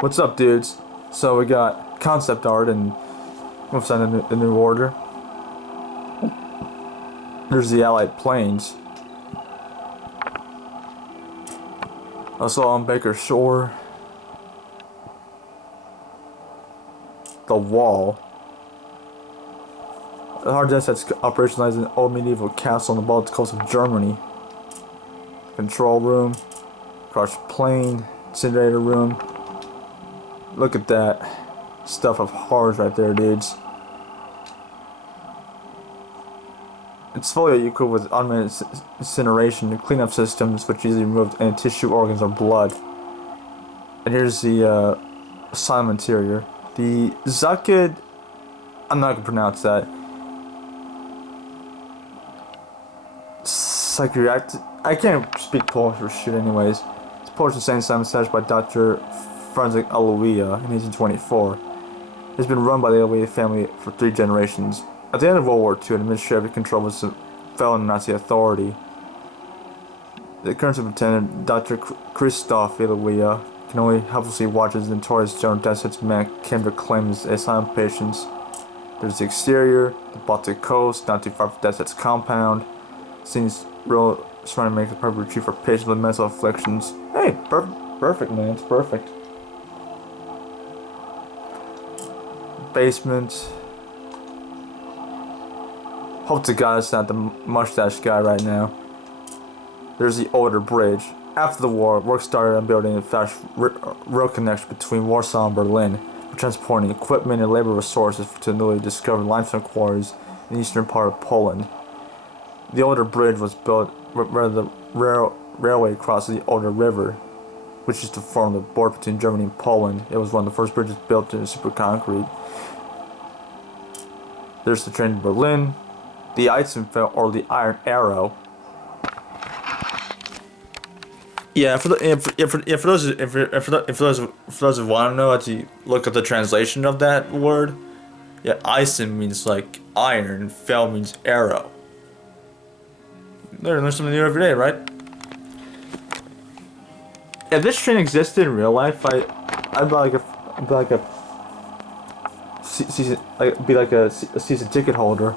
What's up, dudes? So we got concept art and Wolfenstein the New Order. There's the Allied planes. Also on Baker Shore. The Wall. The hard disk that's operationalized in an old medieval castle on the Baltic coast of Germany. Control room. Crushed plane. Incinerator room. Look at that stuff of horrors right there, dudes. It's fully equipped with automated incineration and cleanup systems, which easily remove any tissue, organs, or blood. And here's the asylum interior. The Zakid, I'm not gonna pronounce that. Psychiatric. I can't speak Polish or shit, anyways. It's Polish St. Simon established by Dr. Franz Aloia in 1824. It's been run by the Aloia family for 3 generations. At the end of World War II, administrative control fell under Nazi authority. The current superintendent, Dr. Christoph Aloia, can only helplessly watch as the notorious general deaths men came to claim as asylum patients. There's the exterior, the Baltic coast, not too far from Death's compound. Seems real trying to make the perfect retreat for patients with mental afflictions. Hey, perfect, man, it's perfect. Basement. Hope to God it's not the mustache guy right now. There's the older bridge. After the war, work started on building a fast road connection between Warsaw and Berlin, for transporting equipment and labor resources to the newly discovered limestone quarries in the eastern part of Poland. The older bridge was built where the railway crosses the older river, which is to form the border between Germany and Poland. It was one of the first bridges built in super concrete. There's the train to Berlin, the Eisenfeld, or the Iron Arrow. Yeah, for those who want to know how to look at the translation of that word, yeah, Eisen means like iron, and Fel means arrow. Learn something new every day, right? If this train existed in real life, I'd be like a season ticket holder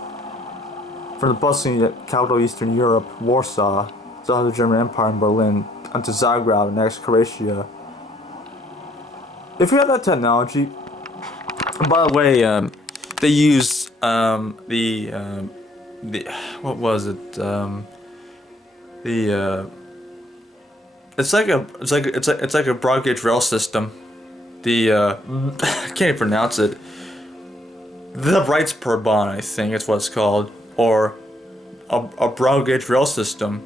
from the bustling capital Eastern Europe, Warsaw, to the German Empire in Berlin, onto Zagreb and next Croatia. If you have that technology, and by the way, they use the what was it? It's like a broad gauge rail system. I can't even pronounce it. The Breitsperbahn, I think it's what it's called, or a broad gauge rail system.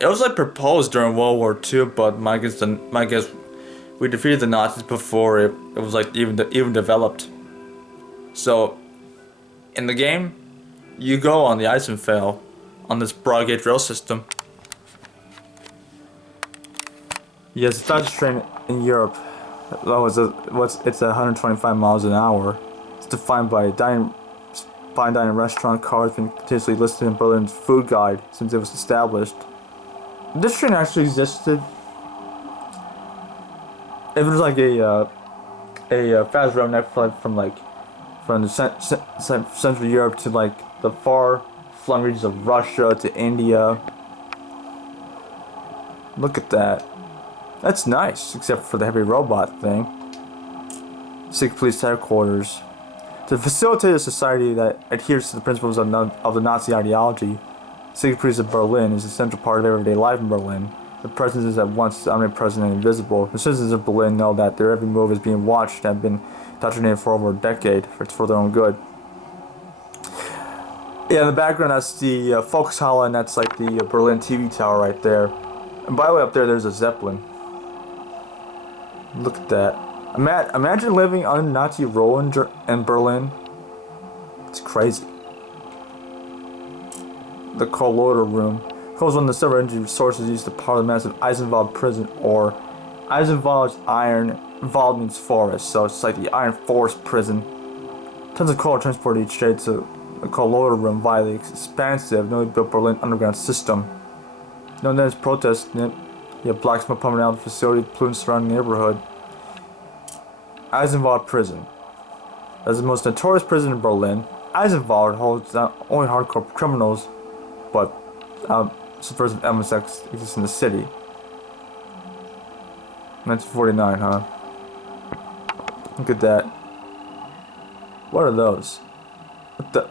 It was like proposed during World War II, but my guess we defeated the Nazis before it was like even developed. So in the game, you go on the Eisenfeld on this broad gauge rail system. Yes, the fastest train in Europe. It's 125 miles an hour. It's defined by fine dining restaurant cars been continuously listed in Berlin's food guide since it was established. This train actually existed. It was like a fast road network from the Central Europe to like the far flung regions of Russia to India. Look at that. That's nice, except for the heavy robot thing. Secret Police Headquarters. To facilitate a society that adheres to the principles of the Nazi ideology, Secret Police of Berlin is a central part of everyday life in Berlin. The presence is at once omnipresent and invisible. The citizens of Berlin know that their every move is being watched and have been indoctrinated for over a decade for their own good. Yeah, in the background, that's the Volkshalle, and that's like the Berlin TV tower right there. And by the way, up there's a Zeppelin. Look at that. Imagine living under Nazi rule in Berlin. It's crazy. The Colloider Room. Coal is one of the several energy sources used to power the massive Eisenwald prison, or Eisenwald is iron, Wald means forest, so it's like the Iron Forest prison. Tons of coal are transported each day to the Colloider Room via the expansive, newly built Berlin underground system. No one is protesting it. You have black smoke pumping out of the facility, polluting the surrounding neighborhood. Eisenwald Prison. As the most notorious prison in Berlin, Eisenwald holds not only hardcore criminals, but subversive elements that exist in the city. 1949, huh? Look at that. What are those? What the?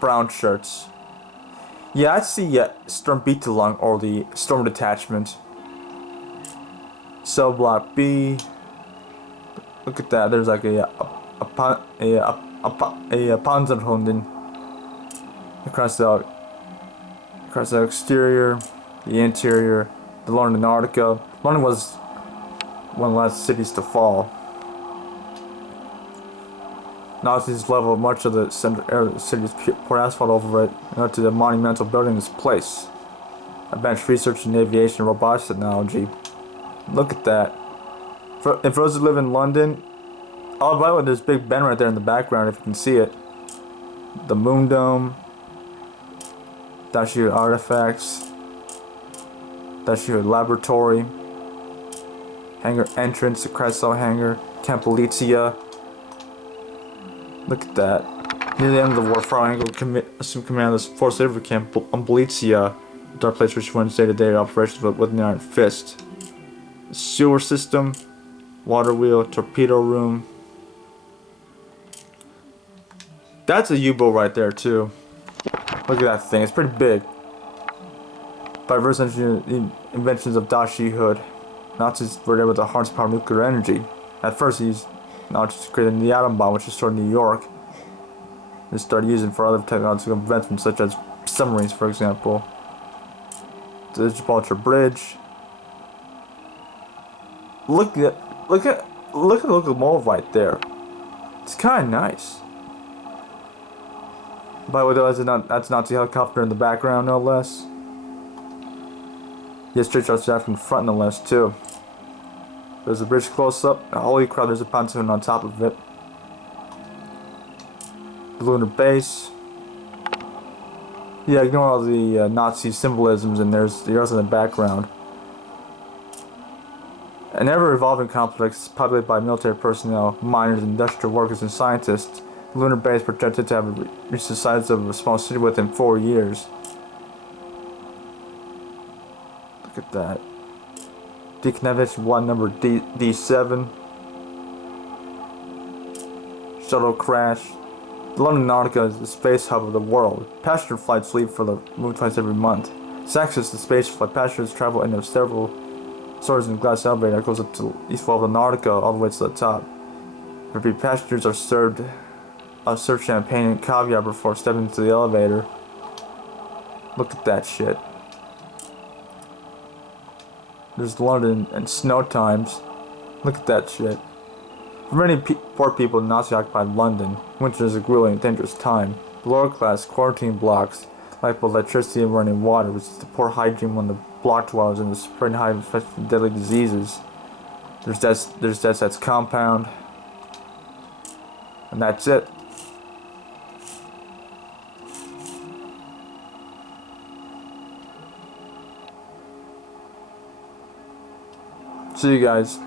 Brown shirts. Yeah, I see Storm Beetalung or the Storm Detachment. Cell Block B. Look at that. There's like a Panzerhunden across the exterior, the interior, the London Antarctica. London was one of the last cities to fall. Nazis leveled much of the center area of the city, poured asphalt over it in order to the monumental building this place. Advanced research in aviation and robotics technology. Look at that. For those who live in London, oh, by the way, there's Big Ben right there in the background if you can see it. The Moon Dome. Dashiell Artifacts. Dashiell Laboratory. Hangar entrance, the Kreisau Hangar. Camp Polizia. Look at that. Near the end of the war, Frau Engel assumed command of the force labor camp on Polizia, a dark place which went day-to-day operations with an iron fist. Sewer system, water wheel, torpedo room. That's a U-boat right there too. Look at that thing, it's pretty big. By reverse engineering inventions of Dashi Hood, Nazis were able to harness power nuclear energy. At first they used Nazis created the atom bomb, which is stored in New York. They started using for other technological inventions such as submarines, for example. The Gibraltar Bridge. Look at the locomotive right there. It's kind of nice. By the way, that's Nazi helicopter in the background, no less. Yes, straight shots in front, no less, too. There's a bridge close up. Holy crap, there's a pontoon on top of it. The lunar base. Yeah, ignore all the Nazi symbolisms, and there's the Earth in the background. An ever-evolving complex populated by military personnel, miners, industrial workers, and scientists. The lunar base projected to have reached the size of a small city within 4 years. Look at that. Decontamination 1 number D7. Shuttle crash. The London Antarctica is the space hub of the world. Passenger flights leave for the moon twice every month. To access the space flight, passengers travel in several stories in glass elevator that goes up to east wall of Antarctica all the way to the top. Repeat, passengers are served champagne and caviar before stepping into the elevator. Look at that shit. There's London and snow times. Look at that shit. For many poor people in Nazi-occupied London, winter is a grueling and dangerous time. The lower class quarantine blocks lack both electricity and running water, which is the poor hygiene when the block dwellers and the spreading high infected with deadly diseases. There's Death's compound. And that's it. See you guys.